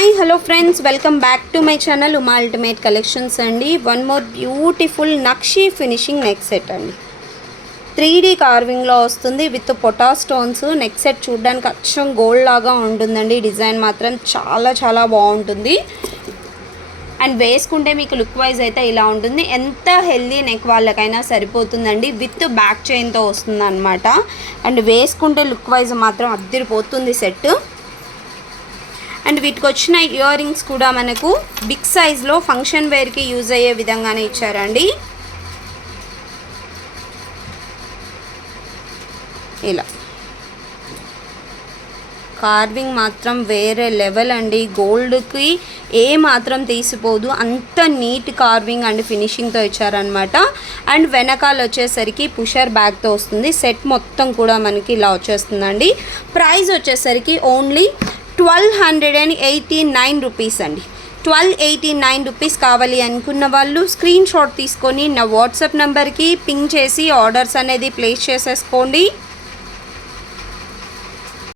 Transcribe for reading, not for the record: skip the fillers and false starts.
Hi hello friends, welcome back to my channel Uma ultimate collections అండి. One more beautiful nakshi finishing neck set అండి. 3D కార్వింగ్లో వస్తుంది with pota stones. Neck set చూడడానికి అచ్చం gold లాగా ఉంటుందండి. డిజైన్ మాత్రం చాలా చాలా బాగుంటుంది. అండ్ వేసుకుంటే మీకు లుక్ వైజ్ అయితే ఇలా ఉంటుంది. ఎంత హెల్దీ నెక్ వాళ్ళకైనా సరిపోతుందండి. విత్ బ్యాక్ చైన్తో వస్తుంది అనమాట. అండ్ వేసుకుంటే లుక్ వైజ్ మాత్రం అద్దరిపోతుంది సెట్. అండ్ వీటికి వచ్చిన ఇయర్ రింగ్స్ కూడా మనకు బిగ్ సైజ్లో ఫంక్షన్ వేర్కి యూజ్ అయ్యే విధంగానే ఇచ్చారండి. ఇలా కార్వింగ్ మాత్రం వేరే లెవెల్ అండి. గోల్డ్కి ఏ మాత్రం తీసిపోదు, అంత నీట్ కార్వింగ్ అండ్ ఫినిషింగ్తో ఇచ్చారనమాట. అండ్ వెనకాల వచ్చేసరికి పుషర్ బ్యాగ్తో వస్తుంది. సెట్ మొత్తం కూడా మనకి ఇలా వచ్చేస్తుందండి. ప్రైస్ వచ్చేసరికి ఓన్లీ 1289 రూపీస్ అండి. 1289 రూపీస్ కావాలి అనుకున్న వాళ్ళు స్క్రీన్ షాట్ తీసుకొని నా వాట్సాప్ నెంబర్కి పింగ్ చేసి ఆర్డర్స్ అనేది ప్లేస్ చేసేసుకోండి.